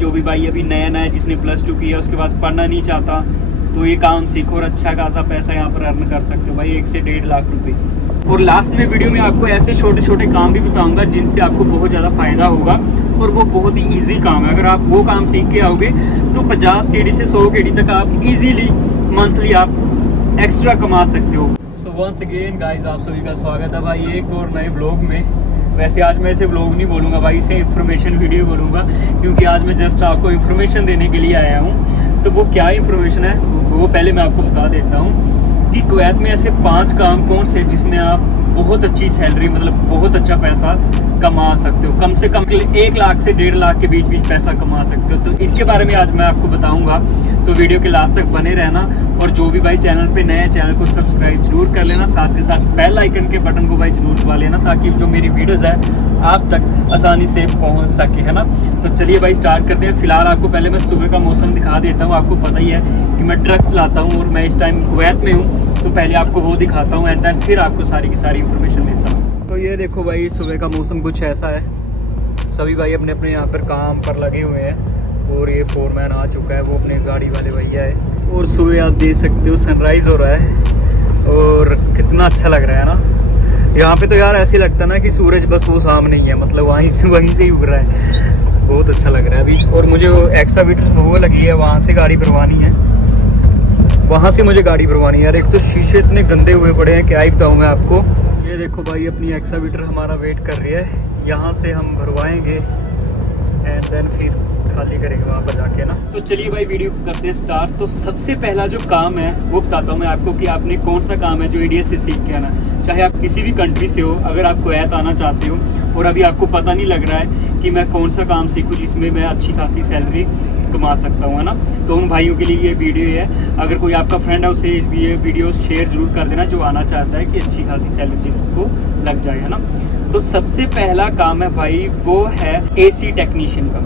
जो भी भाई अभी नया नया जिसने +2 किया उसके बाद पढ़ना नहीं चाहता तो ये काम सीखो और अच्छा खासा पैसा यहाँ पर अर्न कर सकते हो भाई, 1 से 1.5 लाख रुपए। और लास्ट में वीडियो में आपको ऐसे छोटे छोटे काम भी बताऊंगा जिनसे आपको बहुत ज़्यादा फ़ायदा होगा और वो बहुत ही ईजी काम है। अगर आप वो काम सीख के आओगे तो 50 KD से 100 KD तक आप इजीली मंथली आप एक्स्ट्रा कमा सकते हो। सो वंस अगेन गाइस, आप सभी का स्वागत है भाई एक और नए ब्लॉग में। वैसे आज मैं इसे ब्लॉग नहीं बोलूँगा भाई, इसे इन्फॉर्मेशन वीडियो बोलूँगा, क्योंकि आज मैं जस्ट आपको इन्फॉर्मेशन देने के लिए आया हूँ। तो वो क्या इन्फॉर्मेशन है वो पहले मैं आपको बता देता हूँ कि कुवैत में ऐसे 5 काम कौन से जिसमें आप बहुत अच्छी सैलरी मतलब बहुत अच्छा पैसा कमा सकते हो, कम से कम 1 लाख से 1.5 लाख के बीच पैसा कमा सकते हो। तो इसके बारे में आज मैं आपको बताऊंगा, तो वीडियो के लास्ट तक बने रहना। और जो भी भाई चैनल पे नए हैं चैनल को सब्सक्राइब जरूर कर लेना, साथ के साथ बेल आइकन के बटन को भाई जरूर दबा लेना ताकि जो मेरी वीडियोज़ है आप तक आसानी से पहुंच सके, है ना। तो चलिए भाई स्टार्ट करते हैं। फिलहाल आपको पहले मैं सुबह का मौसम दिखा देता हूँ। आपको पता ही है कि मैं ट्रक चलाता हूँ और मैं इस टाइम कुवैत में हूँ, तो पहले आपको वो दिखाता हूँ एंड देन फिर आपको सारी की सारी इन्फॉर्मेशन देता हूँ। तो ये देखो भाई सुबह का मौसम कुछ ऐसा है, सभी भाई अपने अपने यहाँ पर काम पर लगे हुए हैं और ये फोरमैन आ चुका है, वो अपने गाड़ी वाले भैया है। और सुबह आप देख सकते हो सनराइज़ हो रहा है और कितना अच्छा लग रहा है ना। यहाँ पे तो यार ऐसे लगता ना कि सूरज बस वो सामने ही है, मतलब वहीं से ही उग रहा है, बहुत अच्छा लग रहा है अभी। और मुझे वो एक्सावीटर वो लगी है, वहाँ से गाड़ी भरवानी है, वहाँ से मुझे गाड़ी भरवानी है यार। एक तो शीशे इतने गंदे हुए पड़े हैं, क्या ही बताऊँ मैं आपको। ये देखो भाई अपनी एक्सावीटर हमारा वेट कर रही है, यहाँ से हम भरवाएंगे एंड देन फिर खाली करेंगे वहाँ पर जाके ना। तो चलिए भाई वीडियो करते हैं स्टार्ट। तो सबसे पहला जो काम है वो बताता हूँ मैं आपको कि आपने कौन सा काम है जो इंडिया से सीख के आना। चाहे आप किसी भी कंट्री से हो, अगर आप कुवैत आना चाहते हो और अभी आपको पता नहीं लग रहा है कि मैं कौन सा काम सीखूँ जिसमें मैं अच्छी खासी सैलरी कमा सकता हूँ, है ना, तो उन भाइयों के लिए ये वीडियो है। अगर कोई आपका फ्रेंड है उसे ये वीडियो शेयर जरूर कर देना जो आना चाहता है कि अच्छी खासी सैलरी जिसको लग जाए, है ना। तो सबसे पहला काम है भाई वो है AC टेक्नीशियन का।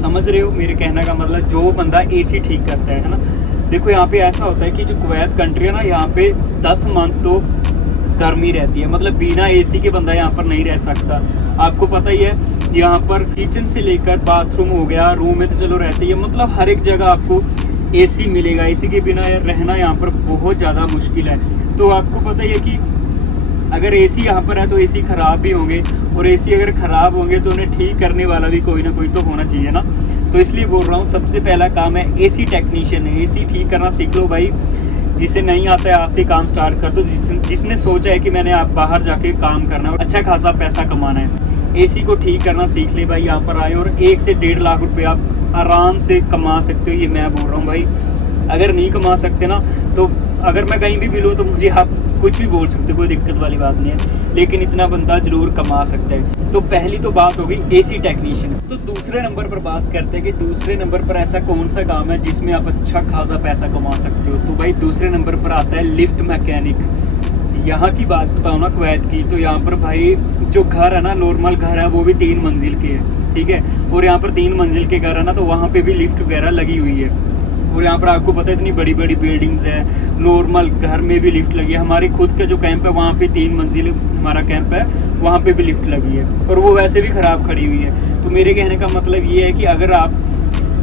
समझ रहे हो मेरे कहने का मतलब, जो बंदा AC ठीक करता है ना। देखो यहाँ पे ऐसा होता है कि जो कुवैत कंट्री है ना, यहाँ पे 10 मंथ तो गर्मी रहती है, मतलब बिना AC के बंदा यहाँ पर नहीं रह सकता। आपको पता ही है यहाँ पर किचन से लेकर बाथरूम हो गया, रूम में तो चलो रहते ही है, मतलब हर एक जगह आपको AC मिलेगा। AC के बिना रहना यहाँ पर बहुत ज़्यादा मुश्किल है। तो आपको पता ही है कि अगर AC यहाँ पर है तो AC ख़राब भी होंगे, और AC अगर ख़राब होंगे तो उन्हें ठीक करने वाला भी कोई ना कोई तो होना चाहिए ना। तो इसलिए बोल रहा हूँ सबसे पहला काम है AC टेक्नीशियन है। AC ठीक करना सीख लो भाई, जिसे नहीं आता है आज से काम स्टार्ट कर दो। जिसने सोचा है कि मैंने आप बाहर जाके काम करना है, अच्छा खासा पैसा कमाना है, AC को ठीक करना सीख ले भाई। यहाँ पर आए और 1 से 1.5 लाख रुपए आप आराम से कमा सकते हो, ये मैं बोल रहा हूँ भाई। अगर नहीं कमा सकते ना तो अगर मैं कहीं भी मिलूँ तो मुझे आप कुछ भी बोल सकते हो, कोई दिक्कत वाली बात नहीं है, लेकिन इतना बंदा जरूर कमा सकता है। तो पहली तो बात हो गई AC टेक्नीशियन। तो दूसरे नंबर पर बात करते हैं कि दूसरे नंबर पर ऐसा कौन सा काम है जिसमें आप अच्छा खासा पैसा कमा सकते हो। तो भाई दूसरे नंबर पर आता है लिफ्ट मैकेनिक। यहाँ की बात बताओ ना कुवैत की, तो यहाँ पर भाई जो घर है ना, नॉर्मल घर है वो भी 3 मंजिल के है, ठीक है। और यहाँ पर 3 मंजिल के घर है ना, तो वहाँ पे भी लिफ्ट वगैरह लगी हुई है। और यहाँ पर आपको पता है इतनी बड़ी बड़ी बिल्डिंग्स है, नॉर्मल घर में भी लिफ्ट लगी है। हमारी खुद का जो कैंप है वहाँ पे 3 मंजिल हमारा कैंप है, वहाँ पे भी लिफ्ट लगी है और वो वैसे भी ख़राब खड़ी हुई है। तो मेरे कहने का मतलब ये है कि अगर आप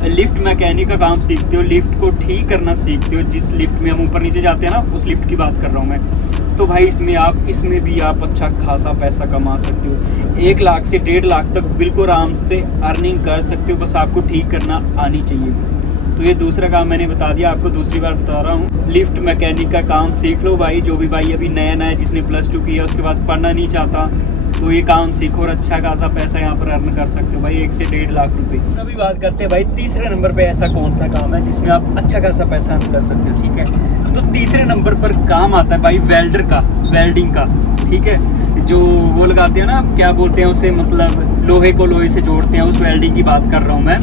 लिफ्ट मैकेनिक का काम सीखते हो, लिफ्ट को ठीक करना सीखते हो, जिस लिफ्ट में हम ऊपर नीचे जाते हैं ना, उस लिफ्ट की बात कर रहा हूँ मैं, तो भाई इसमें भी आप अच्छा खासा पैसा कमा सकते हो। 1 लाख से 1.5 लाख तक बिल्कुल आराम से अर्निंग कर सकते हो, बस आपको ठीक करना आनी चाहिए। तो ये दूसरा काम मैंने बता दिया, आपको दूसरी बार बता रहा हूँ। लिफ्ट मैकेनिक का काम सीख लो भाई। जो भी भाई अभी नया जिसने +2 किया उसके बाद पढ़ना नहीं चाहता तो ये काम सीखो और अच्छा खासा पैसा यहाँ पर अर्न कर सकते हो भाई, 1 से 1.5 लाख रुपए। अभी बात करते हैं भाई तीसरे नंबर पे ऐसा कौन सा काम है जिसमें आप अच्छा खासा पैसा अर्न कर सकते हो, ठीक है। तो तीसरे नंबर पर काम आता है भाई वेल्डर का, वेल्डिंग का, ठीक है। जो वो लगाते हैं ना, क्या बोलते हैं उसे, मतलब लोहे को लोहे से जोड़ते हैं, उस वेल्डिंग की बात कर रहा हूँ मैं।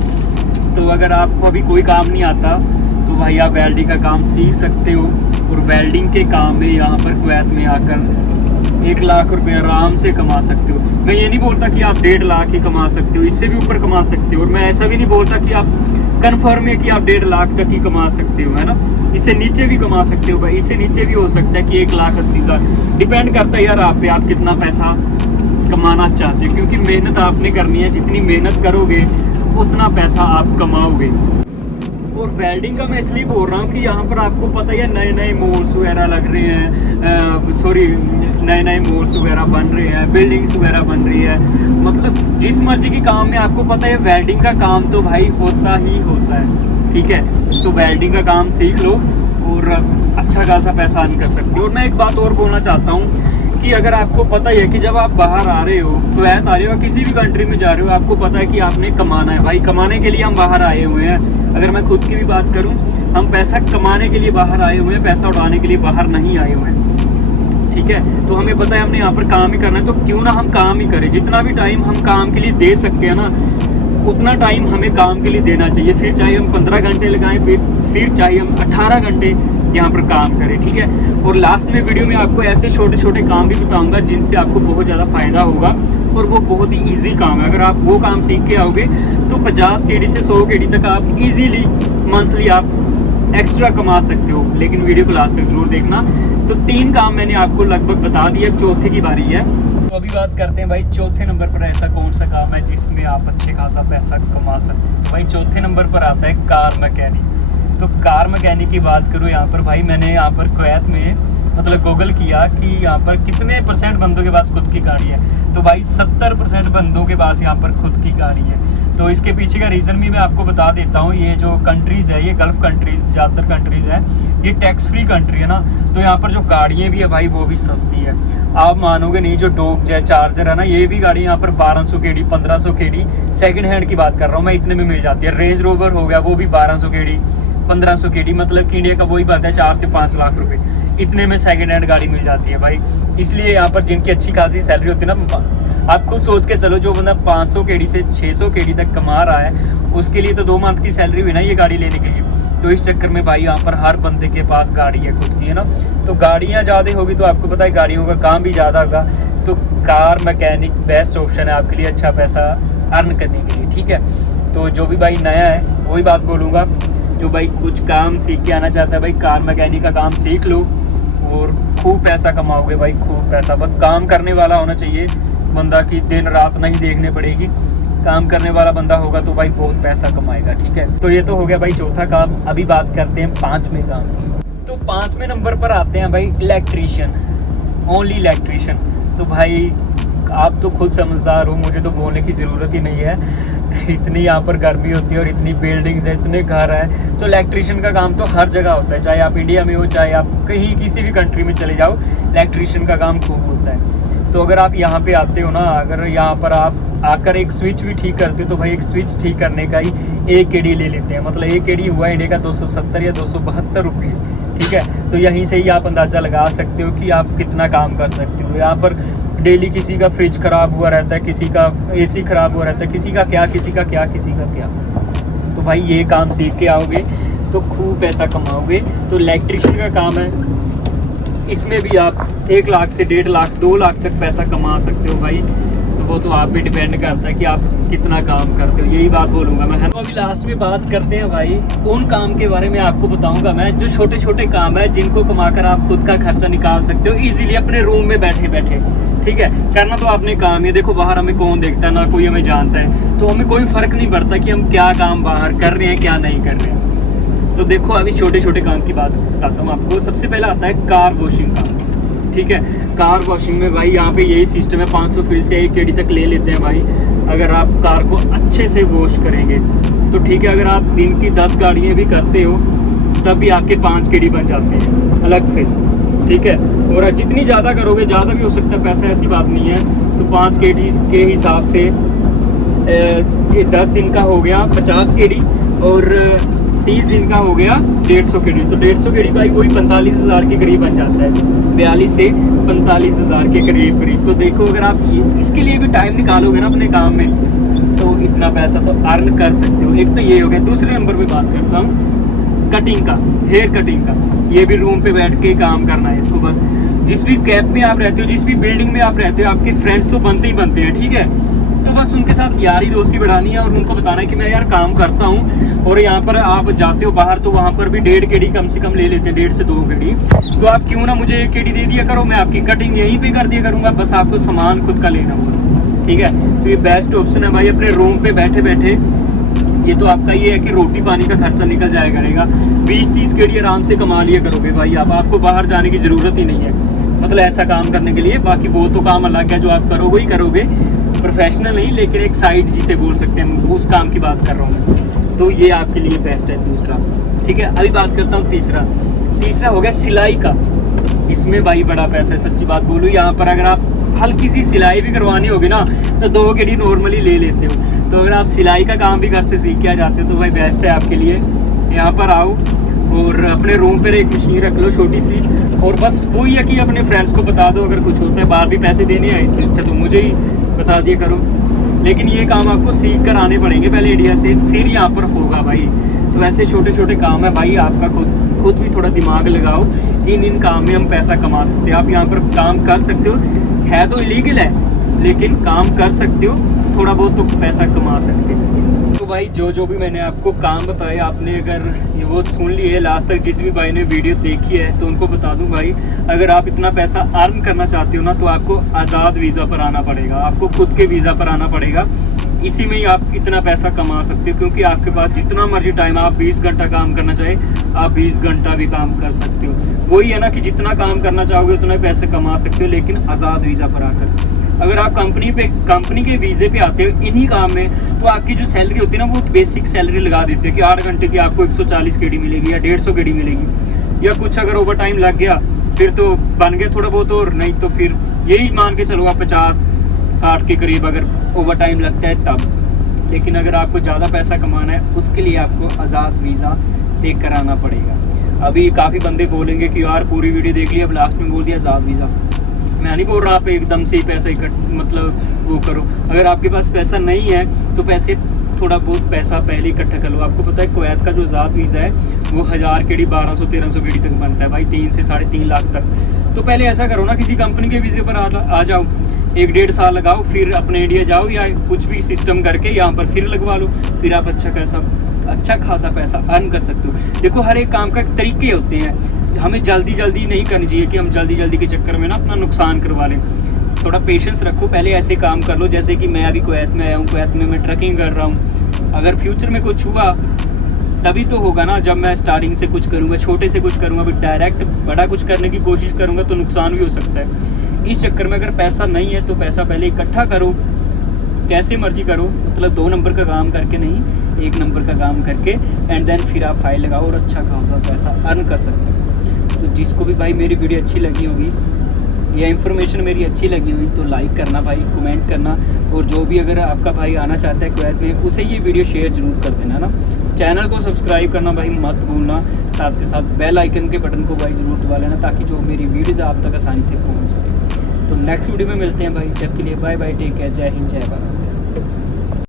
तो अगर आपको अभी कोई काम नहीं आता तो भाई आप वेल्डिंग का काम सीख सकते हो। और वेल्डिंग के काम में यहाँ पर कुवैत में आकर 1 लाख रुपए आराम से कमा सकते हो। मैं ये नहीं बोलता कि आप 1.5 लाख ही कमा सकते हो, इससे भी ऊपर कमा सकते हो। और मैं ऐसा भी नहीं बोलता कि आप कन्फर्म है कि आप 1.5 लाख तक ही कमा सकते हो, है ना। इससे नीचे भी कमा सकते हो भाई, इससे नीचे भी हो सकता है कि 1,80,000। डिपेंड करता है यार आप पे, आप कितना पैसा कमाना चाहते हो, क्योंकि मेहनत आपने करनी है। जितनी मेहनत करोगे उतना पैसा आप कमाओगे। और वेल्डिंग का मैं इसलिए बोल रहा हूँ कि यहाँ पर आपको पता ही है नए नए मॉल्स वगैरह लग रहे हैं, सॉरी नए नए मॉल्स वगैरह बन रहे हैं, बिल्डिंग्स वगैरह बन रही है। मतलब जिस मर्जी के काम में आपको पता है वेल्डिंग का काम तो भाई होता ही होता है, ठीक है। तो वेल्डिंग का काम सीख लो और अच्छा खासा पैसा अर्न कर सकते हो। और मैं एक बात और बोलना चाहता हूँ कि अगर आपको पता ही है कि जब आप बाहर आ रहे हो, कुवैत आ रहे हो, किसी भी कंट्री में जा रहे हो, आपको पता है कि आपने कमाना है। भाई कमाने के लिए हम बाहर आए हुए हैं। अगर मैं खुद की भी बात करूं, हम पैसा कमाने के लिए बाहर आए हुए हैं, पैसा उड़ाने के लिए बाहर नहीं आए हुए हैं, ठीक है। तो हमें पता है हमने यहाँ पर काम ही करना है, तो क्यों ना हम काम ही करें। जितना भी टाइम हम काम के लिए दे सकते हैं ना, उतना टाइम हमें काम के लिए देना चाहिए। फिर चाहे हम 15 घंटे लगाएं, फिर चाहे हम 18 घंटे यहाँ पर काम करें, ठीक है। और लास्ट में वीडियो में आपको ऐसे छोटे छोटे काम भी बताऊंगा जिनसे आपको बहुत ज़्यादा फ़ायदा होगा और वो बहुत ही इजी काम है। अगर आप वो काम सीख के आओगे तो 50 KD से 100 KD तक आप इजीली मंथली आप एक्स्ट्रा कमा सकते हो। लेकिन वीडियो को लास्ट तक जरूर देखना। तो 3 काम मैंने आपको लगभग बता दिए, चौथे की बारी है। तो अभी बात करते हैं भाई चौथे नंबर पर ऐसा कौन सा काम है जिसमें आप अच्छे खासा पैसा कमा सकते हो। तो भाई चौथे नंबर पर आता है कार मैकेनिक। तो कार मैकेनिक की बात करूँ यहाँ पर भाई, मैंने यहाँ पर कुवैत में मतलब गूगल किया कि यहाँ पर कितने % बंदों के पास खुद की गाड़ी है। तो भाई 70% बंदों के पास यहाँ पर खुद की गाड़ी है। तो इसके पीछे का रीज़न भी मैं आपको बता देता हूँ। ये जो कंट्रीज़ है, ये गल्फ़ कंट्रीज़, ज़्यादातर कंट्रीज़ है, ये टैक्स फ्री कंट्री है ना। तो यहाँ पर जो गाड़ियाँ भी है भाई वो भी सस्ती है। आप मानोगे नहीं, जो डोज है, चार्जर है ना, ये भी गाड़ी यहाँ पर 1200 KD 1500 KD सेकंड हैंड की बात कर रहा हूँ मैं, इतने में मिल जाती है। रेंज रोवर हो गया वो भी 1200 KD 1500 KD, मतलब कि इंडिया का वही बात है 4 से 5 लाख रुपए, इतने में सेकंड हैंड गाड़ी मिल जाती है भाई। इसलिए यहाँ पर जिनकी अच्छी खासी सैलरी होती है ना, आप खुद सोच के चलो, जो बंदा 500 KD से 600 KD तक कमा रहा है, उसके लिए तो 2 मंथ की सैलरी हुई ना ये गाड़ी लेने के लिए। तो इस चक्कर में भाई यहाँ पर हर बंदे के पास गाड़ी है खुद की, है ना। तो गाड़ियाँ ज़्यादा होगी तो आपको पता है गाड़ियों का काम भी ज़्यादा होगा। तो कार मैकेनिक बेस्ट ऑप्शन है आपके लिए अच्छा पैसा अर्न करने के लिए, ठीक है। तो जो भी भाई नया है वही बात बोलूँगा, जो भाई कुछ काम सीख के आना चाहता है भाई, कार मैकेनिक का काम सीख लो और खूब पैसा कमाओगे भाई, खूब पैसा। बस काम करने वाला होना चाहिए बंदा, की दिन रात नहीं देखने पड़ेगी। काम करने वाला बंदा होगा तो भाई बहुत पैसा कमाएगा, ठीक है। तो ये तो हो गया भाई चौथा काम। अभी बात करते हैं 5वें काम की। तो 5वें नंबर पर आते हैं भाई इलेक्ट्रीशियन, ओनली इलेक्ट्रीशियन। तो भाई आप तो खुद समझदार हो, मुझे तो बोलने की ज़रूरत ही नहीं है। इतनी यहाँ पर गर्मी होती है और इतनी बिल्डिंग्स है, इतने घर है, तो इलेक्ट्रीशियन का काम तो हर जगह होता है। चाहे आप इंडिया में हो, चाहे आप कहीं किसी भी कंट्री में चले जाओ, इलेक्ट्रीशियन का काम खूब होता है। तो अगर आप यहाँ पे आते हो ना, अगर यहाँ पर आप आकर एक स्विच भी ठीक करते हो तो भाई एक स्विच ठीक करने का ही 1 KD ले लेते हैं। मतलब 1 KD हुआ इंडिया का 270 या 272 रुपीज़, ठीक है। तो यहीं से ही आप अंदाज़ा लगा सकते हो कि आप कितना काम कर सकते हो। यहाँ पर डेली किसी का फ्रिज ख़राब हुआ रहता है, किसी का AC ख़राब हुआ रहता है, किसी का क्या, किसी का क्या, किसी का क्या। तो भाई ये काम सीख के आओगे तो खूब पैसा कमाओगे। तो इलेक्ट्रीशियन का काम है, इसमें भी आप 1 लाख से 1.5 लाख 2 लाख तक पैसा कमा सकते हो भाई। तो वो तो आप पे डिपेंड करता है कि आप कितना काम करते हो, यही बात बोलूँगा मैं। तो अभी लास्ट में बात करते हैं भाई उन काम के बारे में आपको बताऊंगा मैं, जो छोटे छोटे काम है जिनको कमाकर आप खुद का खर्चा निकाल सकते हो इजीली अपने रूम में बैठे बैठे, ठीक है। करना तो आपने काम है, देखो बाहर हमें कौन देखता है, ना कोई हमें जानता है, तो हमें कोई फ़र्क नहीं पड़ता कि हम क्या काम बाहर कर रहे हैं क्या नहीं कर रहे हैं। तो देखो अभी छोटे छोटे काम की बात बताता हूँ आपको। सबसे पहला आता है कार वॉशिंग काम, ठीक है। कार वॉशिंग में भाई यहाँ पे यही सिस्टम है, 500 फीट से 1 KD तक ले लेते हैं भाई। अगर आप कार को अच्छे से वॉश करेंगे तो ठीक है। अगर आप दिन की 10 गाड़ियाँ भी करते हो तब भी आपके 5 KD बन जाते हैं अलग से, ठीक है। और जितनी ज़्यादा करोगे ज़्यादा भी हो सकता है पैसा, ऐसी बात नहीं है। तो 5 KD के हिसाब से 10 दिन का हो गया 50 KD और 30 दिन का हो गया 150 KD। तो 150 KD भाई वही 45,000 के करीब बन जाता है, 42 से 45,000 के करीब। तो देखो अगर आप इसके लिए भी टाइम निकालोगे ना अपने काम में तो इतना पैसा तो अर्न कर सकते हो। एक तो ये हो गया। दूसरे नंबर पे बात करता हूँ कटिंग का, हेयर कटिंग का। ये भी रूम पे बैठ के काम करना है इसको। बस जिस भी कैब में आप रहते हो, जिस भी बिल्डिंग में आप रहते हो, आपके फ्रेंड्स तो बनते ही बनते हैं, ठीक है। तो बस उनके साथ यारी दोस्ती बढ़ानी है और उनको बताना है कि मैं यार काम करता हूँ और यहाँ पर आप जाते हो बाहर तो वहाँ पर भी 1.5 KD कम से कम ले लेते हैं, 1.5 से 2 KD। तो आप क्यों ना मुझे 1 KD दे दिया करो, मैं आपकी कटिंग यहीं पे कर दिया करूँगा, बस आपको सामान खुद का लेना होगा, ठीक है। तो ये बेस्ट ऑप्शन है भाई, अपने रूम पे बैठे बैठे ये तो आपका ये है कि रोटी पानी का खर्चा निकल जाया करेगा। 20-30 गेड़ी आराम से कमा लिया करोगे भाई आप, आपको बाहर जाने की ज़रूरत ही नहीं है मतलब ऐसा काम करने के लिए। बाकी वो तो काम अलग है जो आप करोगे ही करोगे, प्रोफेशनल नहीं, लेकिन एक साइड जिसे बोल सकते हैं, उस काम की बात कर रहा हूँ मैं। तो ये आपके लिए बेस्ट है दूसरा, ठीक है। अभी बात करता हूँ तीसरा हो गया सिलाई का। इसमें भाई बड़ा पैसा है, सच्ची बात बोलूँ। यहाँ पर अगर आप हल्की सी सिलाई भी करवानी होगी ना तो 2 गेड़ी नॉर्मली ले लेते हो। तो अगर आप सिलाई का काम भी घर से सीख के आ जाते हो तो भाई बेस्ट है आपके लिए। यहाँ पर आओ और अपने रूम पर एक मशीन रख लो छोटी सी, और बस वही है कि अपने फ्रेंड्स को बता दो अगर कुछ होता है, बाहर भी पैसे देने हैं, इससे अच्छा तो मुझे ही बता दिया करो। लेकिन ये काम आपको सीख कर आने पड़ेंगे पहले इंडिया से, फिर यहाँ पर होगा भाई। तो ऐसे छोटे छोटे काम है भाई, आपका खुद भी थोड़ा दिमाग लगाओ, इन काम में हम पैसा कमा सकते हैं। आप यहाँ पर काम कर सकते हो, है तो इलीगल है लेकिन काम कर सकते हो, थोड़ा बहुत तो पैसा कमा सकते हो। तो भाई जो भी मैंने आपको काम बताया, आपने अगर ये वो सुन लिए लास्ट तक, जिस भी भाई ने वीडियो देखी है, तो उनको बता दूं भाई, अगर आप इतना पैसा अर्न करना चाहते हो ना तो आपको आज़ाद वीज़ा पर आना पड़ेगा, आपको खुद के वीज़ा पर आना पड़ेगा। इसी में ही आप इतना पैसा कमा सकते हो, क्योंकि आपके पास जितना मर्जी टाइम, आप 20 घंटा काम करना चाहे आप 20 घंटा भी काम कर सकते हो। वही है ना कि जितना काम करना चाहोगे उतना पैसे कमा सकते हो, लेकिन आज़ाद वीज़ा पर आकर। अगर आप कंपनी के वीज़े पे आते हो इन्हीं काम में, तो आपकी जो सैलरी होती है ना वो बेसिक सैलरी लगा देते हैं कि 8 घंटे की आपको 140 केडी मिलेगी या 150 केडी मिलेगी, या कुछ अगर ओवर टाइम लग गया फिर तो बन गया थोड़ा बहुत, और नहीं तो फिर यही मान के चलो आप 50-60 के करीब अगर ओवर टाइम लगता है तब। लेकिन अगर आपको ज़्यादा पैसा कमाना है उसके लिए आपको आज़ाद वीज़ा देख कर आना पड़ेगा। अभी काफ़ी बंदे बोलेंगे कि यार पूरी वीडियो देख ली, अब लास्ट में बोल दिया आज़ाद वीज़ा। मैं नहीं बोल रहा आप एकदम से ही पैसा मतलब वो करो। अगर आपके पास पैसा नहीं है तो पैसे थोड़ा बहुत पैसा पहले इकट्ठा कर लो। आपको पता है कुवैत का जो आज़ाद वीज़ा है वो 1000 केडी 1200-1300 केडी तक बनता है भाई, 3 से 3.5 लाख तक। तो पहले ऐसा करो ना, किसी कंपनी के वीज़े पर आ जाओ, 1-1.5 साल लगाओ, फिर अपने इंडिया जाओ या कुछ भी सिस्टम करके यहाँ पर फिर लगवा लो, फिर आप अच्छा खासा पैसा अर्न कर सकते हो। देखो हर एक काम का तरीके होते हैं, हमें जल्दी नहीं करनी चाहिए कि हम जल्दी के चक्कर में ना अपना नुकसान करवा लें। थोड़ा पेशेंस रखो, पहले ऐसे काम कर लो जैसे कि मैं अभी कुवैत में आया हूँ, कुवैत में मैं ट्रकिंग कर रहा हूँ। अगर फ्यूचर में कुछ हुआ तभी तो होगा ना, जब मैं स्टार्टिंग से कुछ करूँगा, छोटे से कुछ करूँगा, फिर डायरेक्ट बड़ा कुछ करने की कोशिश करूँगा तो नुकसान भी हो सकता है। इस चक्कर में अगर पैसा नहीं है तो पैसा पहले इकट्ठा करो, कैसे मर्जी करो, मतलब 2 नंबर का काम करके नहीं, 1 नंबर का काम करके, एंड देन फिर आप फाइल लगाओ और अच्छा खासा पैसा अर्न कर सकते हो। तो जिसको भी भाई मेरी वीडियो अच्छी लगी होगी या इन्फॉर्मेशन मेरी अच्छी लगी हुई तो लाइक करना भाई, कमेंट करना, और जो भी अगर आपका भाई आना चाहता है कुवैत में उसे ये वीडियो शेयर जरूर कर देना ना। चैनल को सब्सक्राइब करना भाई मत भूलना, साथ के साथ बेल आइकन के बटन को भाई ज़रूर दबा लेना ताकि जो मेरी वीडियोज़ आप तक आसानी से पहुँच सके। तो नेक्स्ट वीडियो में मिलते हैं भाई, जब के लिए बाय बाय, टेक केयर, जय हिंद जय भारत।